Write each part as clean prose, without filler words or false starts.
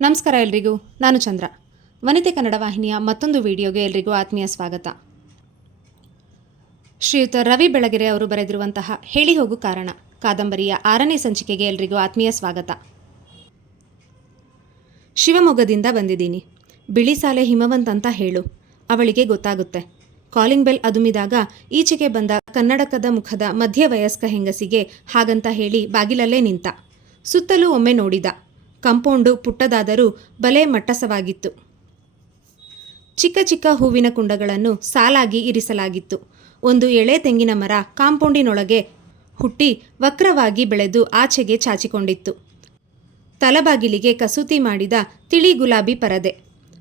ನಮಸ್ಕಾರ ಎಲ್ರಿಗೂ. ನಾನು ಚಂದ್ರ. ವನಿತೆ ಕನ್ನಡ ವಾಹಿನಿಯ ಮತ್ತೊಂದು ವಿಡಿಯೋಗೆ ಎಲ್ರಿಗೂ ಆತ್ಮೀಯ ಸ್ವಾಗತ. ಶ್ರೀಯುತ ರವಿ ಬೆಳಗೆರೆ ಅವರು ಬರೆದಿರುವಂತಹ ಹೇಳಿ ಹೋಗು ಕಾರಣ ಕಾದಂಬರಿಯ 6ನೇ ಸಂಚಿಕೆಗೆ ಎಲ್ರಿಗೂ ಆತ್ಮೀಯ ಸ್ವಾಗತ. ಶಿವಮೊಗ್ಗದಿಂದ ಬಂದಿದ್ದೀನಿ. ಬಿಳಿ ಸಾಲೆ ಹಿಮವಂತ್ ಅಂತ ಹೇಳು, ಅವಳಿಗೆ ಗೊತ್ತಾಗುತ್ತೆ. ಕಾಲಿಂಗ್ ಬೆಲ್ ಅದುಮಿದಾಗ ಈಚೆಗೆ ಬಂದ ಕನ್ನಡಕದ ಮುಖದ ಮಧ್ಯವಯಸ್ಕ ಹೆಂಗಸಿಗೆ ಹಾಗಂತ ಹೇಳಿ ಬಾಗಿಲಲ್ಲೇ ನಿಂತ. ಸುತ್ತಲೂ ಒಮ್ಮೆ ನೋಡಿದ. ಕಂಪೌಂಡು ಪುಟ್ಟದಾದರೂ ಬಲೆ ಮಟ್ಟಸವಾಗಿತ್ತು. ಚಿಕ್ಕ ಚಿಕ್ಕ ಹೂವಿನ ಕುಂಡಗಳನ್ನು ಸಾಲಾಗಿ ಇರಿಸಲಾಗಿತ್ತು. ಒಂದು ಎಳೆ ತೆಂಗಿನ ಮರ ಕಾಂಪೌಂಡಿನೊಳಗೆ ಹುಟ್ಟಿ ವಕ್ರವಾಗಿ ಬೆಳೆದು ಆಚೆಗೆ ಚಾಚಿಕೊಂಡಿತ್ತು. ತಲಬಾಗಿಲಿಗೆ ಕಸೂತಿ ಮಾಡಿದ ತಿಳಿ ಗುಲಾಬಿ ಪರದೆ.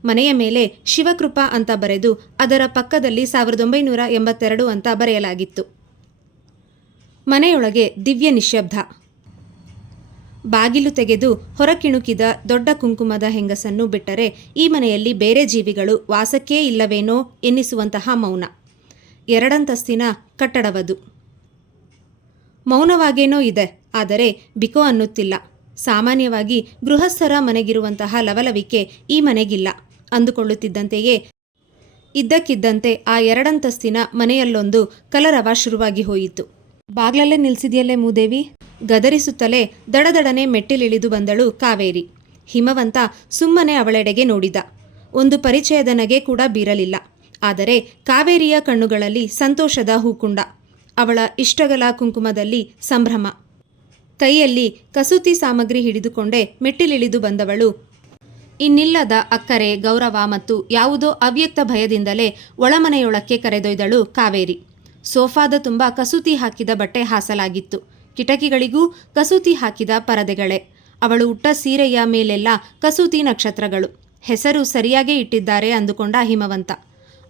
ಮನೆಯ ಮೇಲೆ ಶಿವಕೃಪಾ ಅಂತ ಬರೆದು ಅದರ ಪಕ್ಕದಲ್ಲಿ 1982 ಅಂತ ಬರೆಯಲಾಗಿತ್ತು. ಮನೆಯೊಳಗೆ ದಿವ್ಯ ನಿಶ್ಶಬ್ದ. ಬಾಗಿಲು ತೆಗೆದು ಹೊರಕಿಣುಕಿದ ದೊಡ್ಡ ಕುಂಕುಮದ ಹೆಂಗಸನ್ನು ಬಿಟ್ಟರೆ ಈ ಮನೆಯಲ್ಲಿ ಬೇರೆ ಜೀವಿಗಳು ವಾಸಕ್ಕೇ ಇಲ್ಲವೇನೋ ಎನ್ನಿಸುವಂತಹ ಮೌನ. 2 ಅಂತಸ್ತಿನ ಕಟ್ಟಡವದು. ಮೌನವಾಗೇನೋ ಇದೆ, ಆದರೆ ಬಿಕೋ ಅನ್ನುತ್ತಿಲ್ಲ. ಸಾಮಾನ್ಯವಾಗಿ ಗೃಹಸ್ಥರ ಮನೆಗಿರುವಂತಹ ಲವಲವಿಕೆ ಈ ಮನೆಗಿಲ್ಲ ಅಂದುಕೊಳ್ಳುತ್ತಿದ್ದಂತೆಯೇ ಇದ್ದಕ್ಕಿದ್ದಂತೆ ಆ 2 ಅಂತಸ್ತಿನ ಮನೆಯಲ್ಲೊಂದು ಕಲರವ ಶುರುವಾಗಿ ಹೋಯಿತು. ಬಾಗ್ಲಲ್ಲೇ ನಿಲ್ಸಿದ್ಯಲ್ಲೇ ಮೂದೇವಿ, ಗದರಿಸುತ್ತಲೇ ದಡದಡನೆ ಮೆಟ್ಟಿಲಿಳಿದು ಬಂದಳು ಕಾವೇರಿ. ಹಿಮವಂತ ಸುಮ್ಮನೆ ಅವಳೆಡೆಗೆ ನೋಡಿದ. ಒಂದು ಪರಿಚಯದ ನಗೆ ಕೂಡ ಬೀರಲಿಲ್ಲ. ಆದರೆ ಕಾವೇರಿಯ ಕಣ್ಣುಗಳಲ್ಲಿ ಸಂತೋಷದ ಹೂಕುಂಡ. ಅವಳ ಇಷ್ಟಗಲ ಕುಂಕುಮದಲ್ಲಿ ಸಂಭ್ರಮ. ಕೈಯಲ್ಲಿ ಕಸೂತಿ ಸಾಮಗ್ರಿ ಹಿಡಿದುಕೊಂಡೇ ಮೆಟ್ಟಿಲಿಳಿದು ಬಂದವಳು ಇನ್ನಿಲ್ಲದ ಅಕ್ಕರೆ, ಗೌರವ ಮತ್ತು ಯಾವುದೋ ಅವ್ಯಕ್ತ ಭಯದಿಂದಲೇ ಒಳಮನೆಯೊಳಕ್ಕೆ ಕರೆದೊಯ್ದಳು ಕಾವೇರಿ. ಸೋಫಾದ ತುಂಬ ಕಸೂತಿ ಹಾಕಿದ ಬಟ್ಟೆ ಹಾಸಲಾಗಿತ್ತು. ಕಿಟಕಿಗಳಿಗೂ ಕಸೂತಿ ಹಾಕಿದ ಪರದೆಗಳೇ. ಅವಳು ಉಟ್ಟ ಸೀರೆಯ ಮೇಲೆಲ್ಲ ಕಸೂತಿ ನಕ್ಷತ್ರಗಳು. ಹೆಸರು ಸರಿಯಾಗೇ ಇಟ್ಟಿದ್ದಾರೆ ಅಂದುಕೊಂಡ ಹಿಮವಂತ.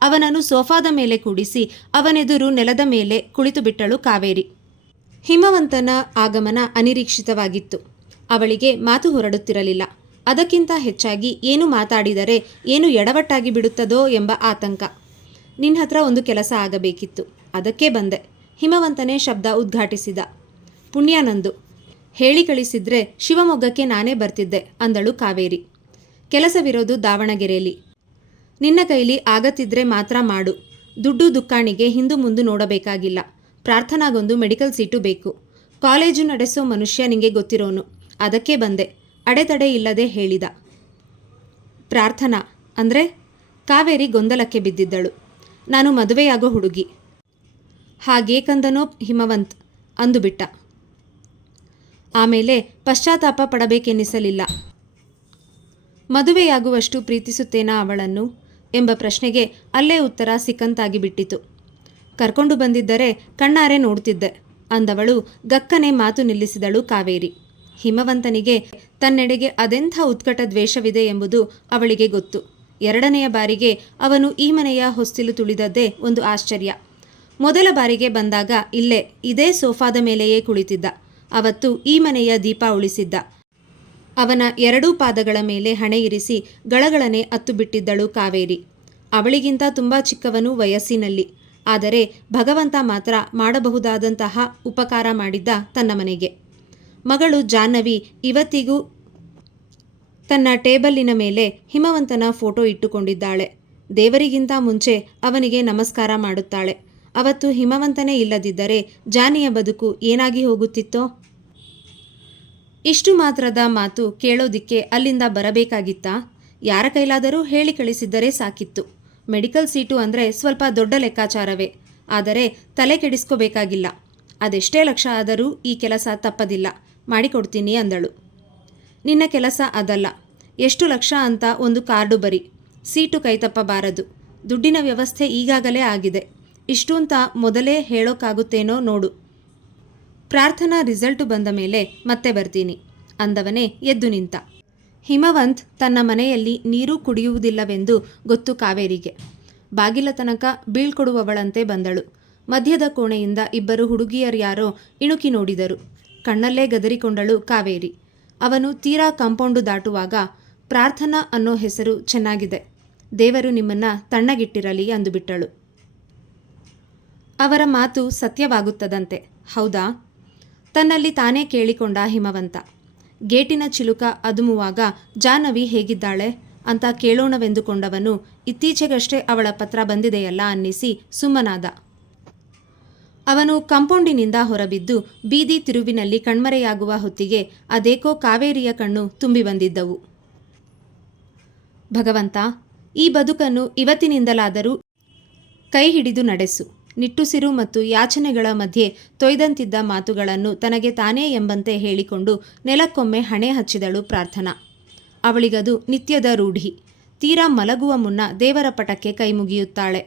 ಅವನನ್ನು ಸೋಫಾದ ಮೇಲೆ ಕೂಡಿಸಿ ಅವನೆದುರು ನೆಲದ ಮೇಲೆ ಕುಳಿತು ಬಿಟ್ಟಳು ಕಾವೇರಿ. ಹಿಮವಂತನ ಆಗಮನ ಅನಿರೀಕ್ಷಿತವಾಗಿತ್ತು. ಅವಳಿಗೆ ಮಾತು ಹೊರಡುತ್ತಿರಲಿಲ್ಲ. ಅದಕ್ಕಿಂತ ಹೆಚ್ಚಾಗಿ ಏನು ಮಾತಾಡಿದರೆ ಏನು ಎಡವಟ್ಟಾಗಿ ಬಿಡುತ್ತದೋ ಎಂಬ ಆತಂಕ. ನಿನ್ನ ಹತ್ರ ಒಂದು ಕೆಲಸ ಆಗಬೇಕಿತ್ತು, ಅದಕ್ಕೆ ಬಂದೆ. ಹಿಮವಂತನೇ ಶಬ್ದ ಉದ್ಘಾಟಿಸಿದ. ಪುಣ್ಯ ನಂದು. ಹೇಳಿ ಕಳಿಸಿದ್ರೆ ಶಿವಮೊಗ್ಗಕ್ಕೆ ನಾನೇ ಬರ್ತಿದ್ದೆ ಅಂದಳು ಕಾವೇರಿ. ಕೆಲಸವಿರೋದು ದಾವಣಗೆರೆಯಲ್ಲಿ. ನಿನ್ನ ಕೈಲಿ ಆಗತ್ತಿದ್ರೆ ಮಾತ್ರ ಮಾಡು. ದುಡ್ಡು ದುಕ್ಕಾಣಿಗೆ ಹಿಂದು ಮುಂದು ನೋಡಬೇಕಾಗಿಲ್ಲ. ಪ್ರಾರ್ಥನಾಗೊಂದು ಮೆಡಿಕಲ್ ಸೀಟು ಬೇಕು. ಕಾಲೇಜು ನಡೆಸೋ ಮನುಷ್ಯ ನಿಂಗೆ ಗೊತ್ತಿರೋನು. ಅದಕ್ಕೆ ಬಂದೆ, ಅಡೆತಡೆ ಇಲ್ಲದೆ ಹೇಳಿದ. ಪ್ರಾರ್ಥನಾ ಅಂದರೆ? ಕಾವೇರಿ ಗೊಂದಲಕ್ಕೆ ಬಿದ್ದಿದ್ದಳು. ನಾನು ಮದುವೆಯಾಗೋ ಹುಡುಗಿ. ಹಾಗೇಕಂದನೋ ಹಿಮವಂತ್ ಅಂದುಬಿಟ್ಟ. ಆಮೇಲೆ ಪಶ್ಚಾತ್ತಾಪ ಪಡಬೇಕೆನ್ನಿಸಲಿಲ್ಲ. ಮದುವೆಯಾಗುವಷ್ಟು ಪ್ರೀತಿಸುತ್ತೇನಾ ಅವಳನ್ನು ಎಂಬ ಪ್ರಶ್ನೆಗೆ ಅಲ್ಲೇ ಉತ್ತರ ಸಿಕ್ಕಂತಾಗಿ ಬಿಟ್ಟಿತು. ಕರ್ಕೊಂಡು ಬಂದಿದ್ದರೆ ಕಣ್ಣಾರೆ ನೋಡ್ತಿದ್ದೆ ಅಂದವಳು ಗಕ್ಕನೆ ಮಾತು ನಿಲ್ಲಿಸಿದಳು ಕಾವೇರಿ. ಹಿಮವಂತನಿಗೆ ತನ್ನೆಡೆಗೆ ಅದೆಂಥ ಉತ್ಕಟ ದ್ವೇಷವಿದೆ ಎಂಬುದು ಅವಳಿಗೆ ಗೊತ್ತು. 2ನೆಯ ಬಾರಿಗೆ ಅವನು ಈ ಮನೆಯ ಹೊಸ್ತಿಲು ತುಳಿದದ್ದೇ ಒಂದು ಆಶ್ಚರ್ಯ. ಮೊದಲ ಬಾರಿಗೆ ಬಂದಾಗ ಇದೇ ಸೋಫಾದ ಮೇಲೆಯೇ ಕುಳಿತಿದ್ದ. ಅವತ್ತು ಈ ಮನೆಯ ದೀಪ ಉಳಿಸಿದ್ದ. ಅವನ 2 ಪಾದಗಳ ಮೇಲೆ ಹಣೆ ಇರಿಸಿ ಗಳಗಳನೆ ಅತ್ತು ಬಿಟ್ಟಿದ್ದಳು ಕಾವೇರಿ. ಅವಳಿಗಿಂತ ತುಂಬ ಚಿಕ್ಕವನು ವಯಸ್ಸಿನಲ್ಲಿ. ಆದರೆ ಭಗವಂತ ಮಾತ್ರ ಮಾಡಬಹುದಾದಂತಹ ಉಪಕಾರ ಮಾಡಿದ್ದ ತನ್ನ ಮನೆಗೆ. ಮಗಳು ಜಾಹ್ನವಿ ಇವತ್ತಿಗೂ ತನ್ನ ಟೇಬಲ್ಲಿನ ಮೇಲೆ ಹಿಮವಂತನ ಫೋಟೋ ಇಟ್ಟುಕೊಂಡಿದ್ದಾಳೆ. ದೇವರಿಗಿಂತ ಮುಂಚೆ ಅವನಿಗೆ ನಮಸ್ಕಾರ ಮಾಡುತ್ತಾಳೆ. ಅವತ್ತು ಹಿಮವಂತನೇ ಇಲ್ಲದಿದ್ದರೆ ಜಾನಿಯ ಬದುಕು ಏನಾಗಿ ಹೋಗುತ್ತಿತ್ತೋ? ಇಷ್ಟು ಮಾತ್ರದ ಮಾತು ಕೇಳೋದಿಕ್ಕೆ ಅಲ್ಲಿಂದ ಬರಬೇಕಾಗಿತ್ತಾ? ಯಾರ ಕೈಲಾದರೂ ಹೇಳಿ ಕಳಿಸಿದ್ದರೆ ಸಾಕಿತ್ತು. ಮೆಡಿಕಲ್ ಸೀಟು ಅಂದರೆ ಸ್ವಲ್ಪ ದೊಡ್ಡ ಲೆಕ್ಕಾಚಾರವೇ. ಆದರೆ ತಲೆ ಕೆಡಿಸ್ಕೋಬೇಕಾಗಿಲ್ಲ. ಅದೆಷ್ಟೇ ಲಕ್ಷ ಆದರೂ ಈ ಕೆಲಸ ತಪ್ಪದಿಲ್ಲ, ಮಾಡಿಕೊಡ್ತೀನಿ ಅಂದಳು. ನಿನ್ನ ಕೆಲಸ ಅದಲ್ಲ. ಎಷ್ಟು ಲಕ್ಷ ಅಂತ ಒಂದು ಕಾರ್ಡು ಬರಿ. ಸೀಟು ಕೈತಪ್ಪಬಾರದು. ದುಡ್ಡಿನ ವ್ಯವಸ್ಥೆ ಈಗಾಗಲೇ ಆಗಿದೆ. ಇಷ್ಟು ಅಂತ ಮೊದಲೇ ಹೇಳೋಕ್ಕಾಗುತ್ತೇನೋ ನೋಡು. ಪ್ರಾರ್ಥನಾ ರಿಸಲ್ಟು ಬಂದ ಮೇಲೆ ಮತ್ತೆ ಬರ್ತೀನಿ ಅಂದವನೇ ಎದ್ದು ನಿಂತ. ಹಿಮವಂತ್ ತನ್ನ ಮನೆಯಲ್ಲಿ ನೀರು ಕುಡಿಯುವುದಿಲ್ಲವೆಂದು ಗೊತ್ತು ಕಾವೇರಿಗೆ. ಬಾಗಿಲ ತನಕ ಬೀಳ್ಕೊಡುವವಳಂತೆ ಬಂದಳು. ಮಧ್ಯದ ಕೋಣೆಯಿಂದ 2 ಹುಡುಗಿಯರ್ಯಾರೋ ಇಣುಕಿ ನೋಡಿದರು. ಕಣ್ಣಲ್ಲೇ ಗದರಿಕೊಂಡಳು ಕಾವೇರಿ. ಅವನು ತೀರಾ ಕಾಂಪೌಂಡು ದಾಟುವಾಗ, ಪ್ರಾರ್ಥನಾ ಅನ್ನೋ ಹೆಸರು ಚೆನ್ನಾಗಿದೆ, ದೇವರು ನಿಮ್ಮನ್ನ ತಣ್ಣಗಿಟ್ಟಿರಲಿ ಅಂದುಬಿಟ್ಟಳು. ಅವರ ಮಾತು ಸತ್ಯವಾಗುತ್ತದಂತೆ. ಹೌದಾ? ತನ್ನಲ್ಲಿ ತಾನೇ ಕೇಳಿಕೊಂಡ ಹಿಮವಂತ. ಗೇಟಿನ ಚಿಲುಕ ಅದುಮುವಾಗ ಜಾಹ್ನವಿ ಹೇಗಿದ್ದಾಳೆ ಅಂತ ಕೇಳೋಣವೆಂದುಕೊಂಡವನು ಇತ್ತೀಚೆಗಷ್ಟೇ ಅವಳ ಪತ್ರ ಬಂದಿದೆಯಲ್ಲ ಅನ್ನಿಸಿ ಸುಮ್ಮನಾದ. ಅವನು ಕಂಪೌಂಡಿನಿಂದ ಹೊರಬಿದ್ದು ಬೀದಿ ತಿರುವಿನಲ್ಲಿ ಕಣ್ಮರೆಯಾಗುವ ಹೊತ್ತಿಗೆ ಅದೇಕೋ ಕಾವೇರಿಯ ಕಣ್ಣು ತುಂಬಿ ಬಂದಿದ್ದವು. ಭಗವಂತ, ಈ ಬದುಕನ್ನು ಇವತ್ತಿನಿಂದಲಾದರೂ ಕೈ ಹಿಡಿದು ನಡೆಸು. ನಿಟ್ಟುಸಿರು ಮತ್ತು ಯಾಚನೆಗಳ ಮಧ್ಯೆ ತೊಯ್ದಂತಿದ್ದ ಮಾತುಗಳನ್ನು ತನಗೆ ತಾನೇ ಎಂಬಂತೆ ಹೇಳಿಕೊಂಡು ನೆಲಕ್ಕೊಮ್ಮೆ ಹಣೆ ಹಚ್ಚಿದಳು ಪ್ರಾರ್ಥನಾ. ಅವಳಿಗದು ನಿತ್ಯದ ರೂಢಿ. ತೀರಾ ಮಲಗುವ ಮುನ್ನ ದೇವರ ಪಟಕ್ಕೆ ಕೈ ಮುಗಿಯುತ್ತಾಳೆ.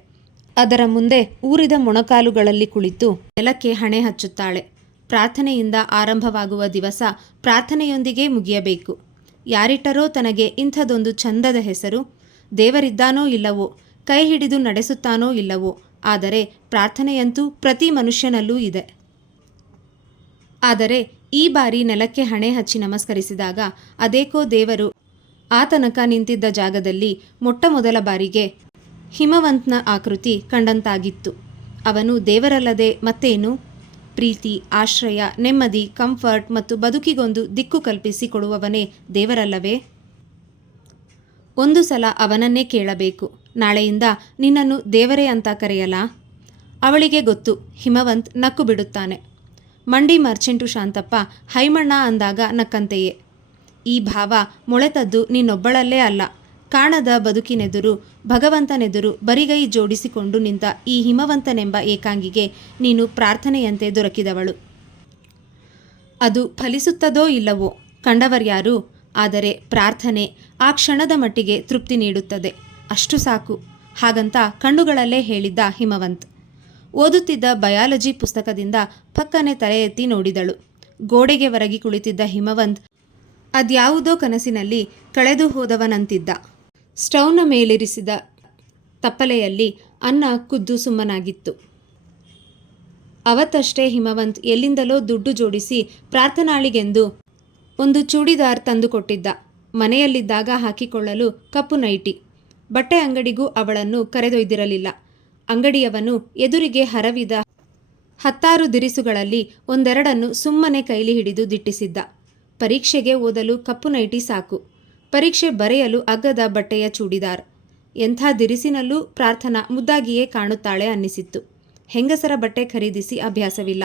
ಅದರ ಮುಂದೆ ಊರಿದ ಮೊಣಕಾಲುಗಳಲ್ಲಿ ಕುಳಿತು ನೆಲಕ್ಕೆ ಹಣೆ ಹಚ್ಚುತ್ತಾಳೆ. ಪ್ರಾರ್ಥನೆಯಿಂದ ಆರಂಭವಾಗುವ ದಿವಸ ಪ್ರಾರ್ಥನೆಯೊಂದಿಗೆ ಮುಗಿಯಬೇಕು. ಯಾರಿಟ್ಟರೋ ತನಗೆ ಇಂಥದೊಂದು ಚಂದದ ಹೆಸರು? ದೇವರಿದ್ದಾನೋ ಇಲ್ಲವೋ, ಕೈ ಹಿಡಿದು ನಡೆಸುತ್ತಾನೋ ಇಲ್ಲವೋ, ಆದರೆ ಪ್ರಾರ್ಥನೆಯಂತೂ ಪ್ರತಿ ಮನುಷ್ಯನಲ್ಲೂ ಇದೆ. ಆದರೆ ಈ ಬಾರಿ ನೆಲಕ್ಕೆ ಹಣೆ ಹಚ್ಚಿ ನಮಸ್ಕರಿಸಿದಾಗ ಅದೇಕೋ ದೇವರು ಆ ತನಕ ನಿಂತಿದ್ದ ಜಾಗದಲ್ಲಿ ಮೊಟ್ಟ ಮೊದಲ ಬಾರಿಗೆ ಹಿಮವಂತನ ಆಕೃತಿ ಕಂಡಂತಾಗಿತ್ತು. ಅವನು ದೇವರಲ್ಲದೆ ಮತ್ತೇನು? ಪ್ರೀತಿ, ಆಶ್ರಯ, ನೆಮ್ಮದಿ, ಕಂಫರ್ಟ್ ಮತ್ತು ಬದುಕಿಗೊಂದು ದಿಕ್ಕು ಕಲ್ಪಿಸಿ ಕೊಡುವವನೇ ದೇವರಲ್ಲವೇ? ಒಂದು ಸಲ ಅವನನ್ನೇ ಕೇಳಬೇಕು, ನಾಳೆಯಿಂದ ನಿನ್ನನ್ನು ದೇವರೇ ಅಂತ ಕರೆಯಲಾ? ಅವಳಿಗೆ ಗೊತ್ತು, ಹಿಮವಂತ್ ನಕ್ಕು ಬಿಡುತ್ತಾನೆ. ಮಂಡಿ ಮರ್ಚೆಂಟು ಶಾಂತಪ್ಪ ಹೈಮಣ್ಣ ಅಂದಾಗ ನಕ್ಕಂತೆಯೇ. ಈ ಭಾವ ಮೊಳೆತದ್ದು ನಿನ್ನೊಬ್ಬಳಲ್ಲೇ ಅಲ್ಲ. ಕಾಣದ ಬದುಕಿನೆದುರು, ಭಗವಂತನೆದುರು ಬರಿಗೈ ಜೋಡಿಸಿಕೊಂಡು ನಿಂತ ಈ ಹಿಮವಂತನೆಂಬ ಏಕಾಂಗಿಗೆ ನೀನು ಪ್ರಾರ್ಥನೆಯಂತೆ ದೊರಕಿದವಳು. ಅದು ಫಲಿಸುತ್ತದೋ ಇಲ್ಲವೋ ಕಂಡವರ್ಯಾರು, ಆದರೆ ಪ್ರಾರ್ಥನೆ ಆ ಕ್ಷಣದ ಮಟ್ಟಿಗೆ ತೃಪ್ತಿ ನೀಡುತ್ತದೆ. ಅಷ್ಟು ಸಾಕು, ಹಾಗಂತ ಕಣ್ಣುಗಳಲ್ಲೇ ಹೇಳಿದ್ದ ಹಿಮವಂತ್. ಓದುತ್ತಿದ್ದ ಬಯಾಲಜಿ ಪುಸ್ತಕದಿಂದ ಪಕ್ಕನೆ ತಲೆ ಎತ್ತಿ ನೋಡಿದಳು. ಗೋಡೆಗೆ ಒರಗಿ ಕುಳಿತಿದ್ದ ಹಿಮವಂತ್ ಅದ್ಯಾವುದೋ ಕನಸಿನಲ್ಲಿ ಕಳೆದು ಹೋದವನಂತಿದ್ದ. ಸ್ಟೌವ್ನ ಮೇಲಿರಿಸಿದ ತಪ್ಪಲೆಯಲ್ಲಿ ಅನ್ನ ಕುದ್ದು ಸುಮ್ಮನಾಗಿತ್ತು. ಅವತ್ತಷ್ಟೇ ಹಿಮವಂತ್ ಎಲ್ಲಿಂದಲೋ ದುಡ್ಡು ಜೋಡಿಸಿ ಪ್ರಾರ್ಥನಾಳಿಗೆಂದು ಒಂದು ಚೂಡಿದಾರ್ ತಂದುಕೊಟ್ಟಿದ್ದ. ಮನೆಯಲ್ಲಿದ್ದಾಗ ಹಾಕಿಕೊಳ್ಳಲು ಕಪ್ಪು ನೈಟಿ. ಬಟ್ಟೆ ಅಂಗಡಿಗೂ ಅವಳನ್ನು ಕರೆದೊಯ್ದಿರಲಿಲ್ಲ. ಅಂಗಡಿಯವನು ಎದುರಿಗೆ ಹರವಿದ 10 ದಿರಿಸುಗಳಲ್ಲಿ ಒಂದೆರಡನ್ನು ಸುಮ್ಮನೆ ಕೈಲಿ ಹಿಡಿದು ದಿಟ್ಟಿಸಿದ್ದ. ಪರೀಕ್ಷೆಗೆ ಓದಲು ಕಪ್ಪು ನೈಟಿ ಸಾಕು, ಪರೀಕ್ಷೆ ಬರೆಯಲು ಅಗ್ಗದ ಬಟ್ಟೆಯ ಚೂಡಿದಾರ್. ಎಂಥ ದಿರಿಸಿನಲ್ಲೂ ಪ್ರಾರ್ಥನಾ ಮುದ್ದಾಗಿಯೇ ಕಾಣುತ್ತಾಳೆ ಅನ್ನಿಸಿತ್ತು. ಹೆಂಗಸರ ಬಟ್ಟೆ ಖರೀದಿಸಿ ಅಭ್ಯಾಸವಿಲ್ಲ.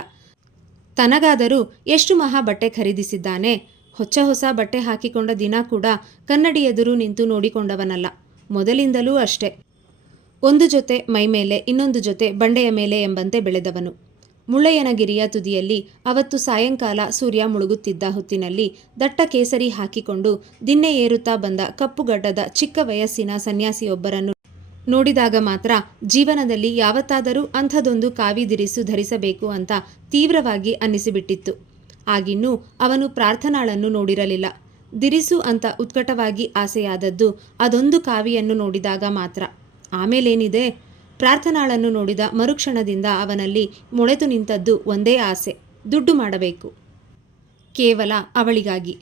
ತನಗಾದರೂ ಎಷ್ಟು ಮಹಾ ಬಟ್ಟೆ ಖರೀದಿಸಿದ್ದಾನೆ. ಹೊಸ ಬಟ್ಟೆ ಹಾಕಿಕೊಂಡ ದಿನ ಕೂಡ ಕನ್ನಡಿ ಎದುರು ನಿಂತು ನೋಡಿಕೊಂಡವನಲ್ಲ. ಮೊದಲಿಂದಲೂ ಅಷ್ಟೇ. ಒಂದು ಜೊತೆ ಮೈಮೇಲೆ, ಇನ್ನೊಂದು ಜೊತೆ ಬಂಡೆಯ ಮೇಲೆ ಎಂಬಂತೆ ಬೆಳೆದವನು. ಮುಳ್ಳಯ್ಯನಗಿರಿಯ ತುದಿಯಲ್ಲಿ ಅವತ್ತು ಸಾಯಂಕಾಲ ಸೂರ್ಯ ಮುಳುಗುತ್ತಿದ್ದ ಹೊತ್ತಿನಲ್ಲಿ ದಟ್ಟ ಕೇಸರಿ ಹಾಕಿಕೊಂಡು ದಿನ್ನೆ ಏರುತ್ತಾ ಬಂದ ಕಪ್ಪುಗಡ್ಡದ ಚಿಕ್ಕ ವಯಸ್ಸಿನ ಸನ್ಯಾಸಿಯೊಬ್ಬರನ್ನು ನೋಡಿದಾಗ ಮಾತ್ರ ಜೀವನದಲ್ಲಿ ಯಾವತ್ತಾದರೂ ಅಂಥದೊಂದು ಕಾವಿದಿರಿಸು ಧರಿಸಬೇಕು ಅಂತ ತೀವ್ರವಾಗಿ ಅನ್ನಿಸಿಬಿಟ್ಟಿತ್ತು. ಆಗಿನ್ನೂ ಅವನು ಪ್ರಾರ್ಥನಾಳನ್ನು ನೋಡಿರಲಿಲ್ಲ. ದಿರಿಸು ಅಂತ ಉತ್ಕಟವಾಗಿ ಆಸೆಯಾದದ್ದು ಅದೊಂದು ಕಾವಿಯನ್ನು ನೋಡಿದಾಗ ಮಾತ್ರ. ಆಮೇಲೇನಿದೆ? ಪ್ರಾರ್ಥನಾಳನ್ನು ನೋಡಿದ ಮರುಕ್ಷಣದಿಂದ ಅವನಲ್ಲಿ ಮೊಳೆತು ನಿಂತದ್ದು ಒಂದೇ ಆಸೆ, ದುಡ್ಡು ಮಾಡಬೇಕು. ಕೇವಲ ಅವಳಿಗಾಗಿ,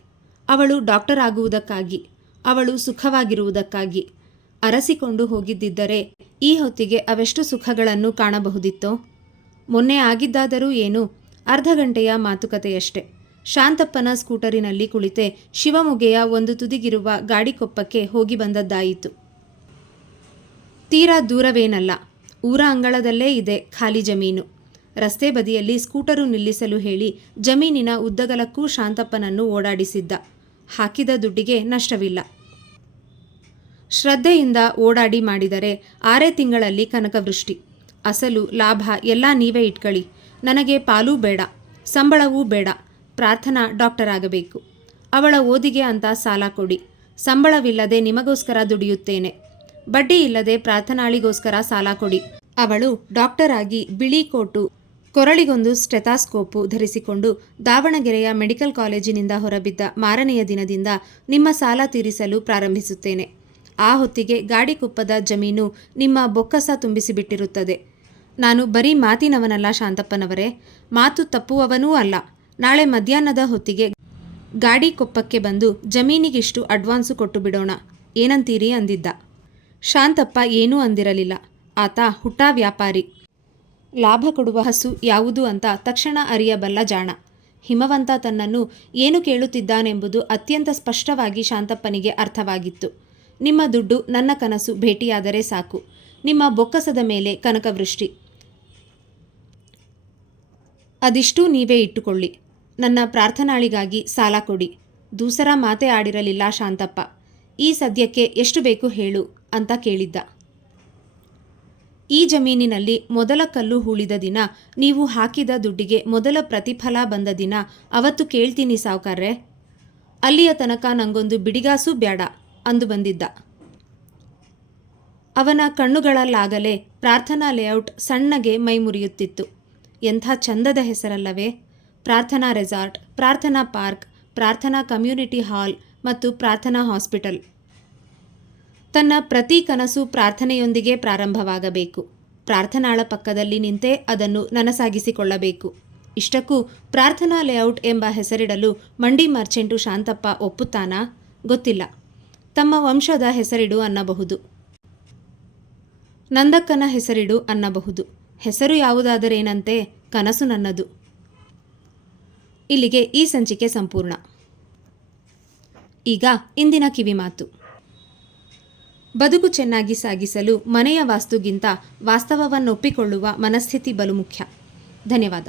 ಅವಳು ಡಾಕ್ಟರ್ ಆಗುವುದಕ್ಕಾಗಿ, ಅವಳು ಸುಖವಾಗಿರುವುದಕ್ಕಾಗಿ. ಅರಸಿಕೊಂಡು ಹೋಗಿದ್ದಿದ್ದರೆ ಈ ಹೊತ್ತಿಗೆ ಅವೆಷ್ಟು ಸುಖಗಳನ್ನು ಕಾಣಬಹುದಿತ್ತೋ. ಮೊನ್ನೆ ಆಗಿದ್ದಾದರೂ ಏನು, ಅರ್ಧ ಗಂಟೆಯ ಮಾತುಕತೆಯಷ್ಟೆ. ಶಾಂತಪ್ಪನ ಸ್ಕೂಟರಿನಲ್ಲಿ ಕುಳಿತೆ ಶಿವಮೊಗ್ಗೆಯ ಒಂದು ತುದಿಗಿರುವ ಗಾಡಿಕೊಪ್ಪಕ್ಕೆ ಹೋಗಿ ಬಂದದ್ದಾಯಿತು. ತೀರಾ ದೂರವೇನಲ್ಲ, ಊರ ಅಂಗಳದಲ್ಲೇ ಇದೆ ಖಾಲಿ ಜಮೀನು. ರಸ್ತೆ ಬದಿಯಲ್ಲಿ ಸ್ಕೂಟರು ನಿಲ್ಲಿಸಲು ಹೇಳಿ ಜಮೀನಿನ ಉದ್ದಗಲಕ್ಕೂ ಶಾಂತಪ್ಪನನ್ನು ಓಡಾಡಿಸಿದ್ದ. ಹಾಕಿದ ದುಡ್ಡಿಗೆ ನಷ್ಟವಿಲ್ಲ. ಶ್ರದ್ಧೆಯಿಂದ ಓಡಾಡಿ ಮಾಡಿದರೆ 6 ತಿಂಗಳಲ್ಲಿ ಕನಕವೃಷ್ಟಿ. ಅಸಲು ಲಾಭ ಎಲ್ಲ ನೀವೇ ಇಟ್ಕೊಳ್ಳಿ. ನನಗೆ ಪಾಲೂ ಬೇಡ, ಸಂಬಳವೂ ಬೇಡ. ಪ್ರಾರ್ಥನಾ ಡಾಕ್ಟರ್ ಆಗಬೇಕು. ಅವಳ ಓದಿಗೆ ಅಂತ ಸಾಲ ಕೊಡಿ. ಸಂಬಳವಿಲ್ಲದೆ ನಿಮಗೋಸ್ಕರ ದುಡಿಯುತ್ತೇನೆ. ಬಡ್ಡಿ ಇಲ್ಲದೆ ಪ್ರಾರ್ಥನಾಳಿಗೋಸ್ಕರ ಸಾಲ ಕೊಡಿ. ಅವಳು ಡಾಕ್ಟರ್ ಆಗಿ ಬಿಳಿ ಕೋಟು, ಕೊರಳಿಗೊಂದು ಸ್ಟೆಥಾಸ್ಕೋಪು ಧರಿಸಿಕೊಂಡು ದಾವಣಗೆರೆಯ ಮೆಡಿಕಲ್ ಕಾಲೇಜಿನಿಂದ ಹೊರಬಿದ್ದ ಮಾರನೆಯ ದಿನದಿಂದ ನಿಮ್ಮ ಸಾಲ ತೀರಿಸಲು ಪ್ರಾರಂಭಿಸುತ್ತೇನೆ. ಆ ಹೊತ್ತಿಗೆ ಗಾಡಿಕೊಪ್ಪದ ಜಮೀನು ನಿಮ್ಮ ಬೊಕ್ಕಸ ತುಂಬಿಸಿಬಿಟ್ಟಿರುತ್ತದೆ. ನಾನು ಬರೀ ಮಾತಿನವನಲ್ಲ ಶಾಂತಪ್ಪನವರೇ, ಮಾತು ತಪ್ಪುವವನೂ ಅಲ್ಲ. ನಾಳೆ ಮಧ್ಯಾಹ್ನದ ಹೊತ್ತಿಗೆ ಗಾಡಿಕೊಪ್ಪಕ್ಕೆ ಬಂದು ಜಮೀನಿಗಿಷ್ಟು ಅಡ್ವಾನ್ಸು ಕೊಟ್ಟು ಬಿಡೋಣ, ಏನಂತೀರಿ ಅಂದಿದ್ದ. ಶಾಂತಪ್ಪ ಏನೂ ಅಂದಿರಲಿಲ್ಲ. ಆತ ಹುಟ್ಟಾ ವ್ಯಾಪಾರಿ. ಲಾಭ ಕೊಡುವ ಹಸು ಯಾವುದು ಅಂತ ತಕ್ಷಣ ಅರಿಯಬಲ್ಲ ಜಾಣ. ಹಿಮವಂತ ತನ್ನನ್ನು ಏನು ಕೇಳುತ್ತಿದ್ದಾನೆಂಬುದು ಅತ್ಯಂತ ಸ್ಪಷ್ಟವಾಗಿ ಶಾಂತಪ್ಪನಿಗೆ ಅರ್ಥವಾಗಿತ್ತು. ನಿಮ್ಮ ದುಡ್ಡು ನನ್ನ ಕನಸು ಭೇಟಿಯಾದರೆ ಸಾಕು. ನಿಮ್ಮ ಬೊಕ್ಕಸದ ಮೇಲೆ ಕನಕವೃಷ್ಟಿ. ಅದಿಷ್ಟೂ ನೀವೇ ಇಟ್ಟುಕೊಳ್ಳಿ. ನನ್ನ ಪ್ರಾರ್ಥನಾಳಿಗಾಗಿ ಸಾಲ ಕೊಡಿ. ದೂಸರ ಮಾತೇ ಆಡಿರಲಿಲ್ಲ ಶಾಂತಪ್ಪ. ಈ ಸದ್ಯಕ್ಕೆ ಎಷ್ಟು ಬೇಕು ಹೇಳು ಅಂತ ಕೇಳಿದ್ದ. ಈ ಜಮೀನಿನಲ್ಲಿ ಮೊದಲ ಕಲ್ಲು ಹೂಳಿದ ದಿನ, ನೀವು ಹಾಕಿದ ದುಡ್ಡಿಗೆ ಮೊದಲ ಪ್ರತಿಫಲ ಬಂದ ದಿನ, ಅವತ್ತು ಕೇಳ್ತೀನಿ ಸಾವ್ಕಾರ್ರೆ. ಅಲ್ಲಿಯ ತನಕ ನಂಗೊಂದು ಬಿಡಿಗಾಸೂ ಬ್ಯಾಡ ಅಂದು ಬಂದಿದ್ದ. ಅವನ ಕಣ್ಣುಗಳಲ್ಲಾಗಲೇ ಪ್ರಾರ್ಥನಾ ಲೇಔಟ್ ಸಣ್ಣಗೆ ಮೈ ಮುರಿಯುತ್ತಿತ್ತು. ಎಂಥ ಚಂದದ ಹೆಸರಲ್ಲವೇ! ಪ್ರಾರ್ಥನಾ ರೆಸಾರ್ಟ್, ಪ್ರಾರ್ಥನಾ ಪಾರ್ಕ್, ಪ್ರಾರ್ಥನಾ ಕಮ್ಯುನಿಟಿ ಹಾಲ್ ಮತ್ತು ಪ್ರಾರ್ಥನಾ ಹಾಸ್ಪಿಟಲ್. ತನ್ನ ಪ್ರತಿ ಕನಸು ಪ್ರಾರ್ಥನೆಯೊಂದಿಗೆ ಪ್ರಾರಂಭವಾಗಬೇಕು. ಪ್ರಾರ್ಥನಾಳ ಪಕ್ಕದಲ್ಲಿ ನಿಂತೇ ಅದನ್ನು ನನಸಾಗಿಸಿಕೊಳ್ಳಬೇಕು. ಇಷ್ಟಕ್ಕೂ ಪ್ರಾರ್ಥನಾ ಲೇಔಟ್ ಎಂಬ ಹೆಸರಿಡಲು ಮಂಡಿ ಮರ್ಚೆಂಟು ಶಾಂತಪ್ಪ ಒಪ್ಪುತ್ತಾನಾ? ಗೊತ್ತಿಲ್ಲ. ತಮ್ಮ ವಂಶದ ಹೆಸರಿಡು ಅನ್ನಬಹುದು. ನಂದಕ್ಕನ ಹೆಸರಿಡು ಅನ್ನಬಹುದು. ಹೆಸರು ಯಾವುದಾದರೇನಂತೆ, ಕನಸು ನನ್ನದು. ಇಲ್ಲಿಗೆ ಈ ಸಂಚಿಕೆ ಸಂಪೂರ್ಣ. ಈಗ ಇಂದಿನ ಕಿವಿಮಾತು. ಬದುಕು ಚೆನ್ನಾಗಿ ಸಾಗಿಸಲು ಮನೆಯ ವಾಸ್ತುಗಿಂತ ವಾಸ್ತವವನ್ನೊಪ್ಪಿಕೊಳ್ಳುವ ಮನಸ್ಥಿತಿ ಬಲು ಮುಖ್ಯ. ಧನ್ಯವಾದ.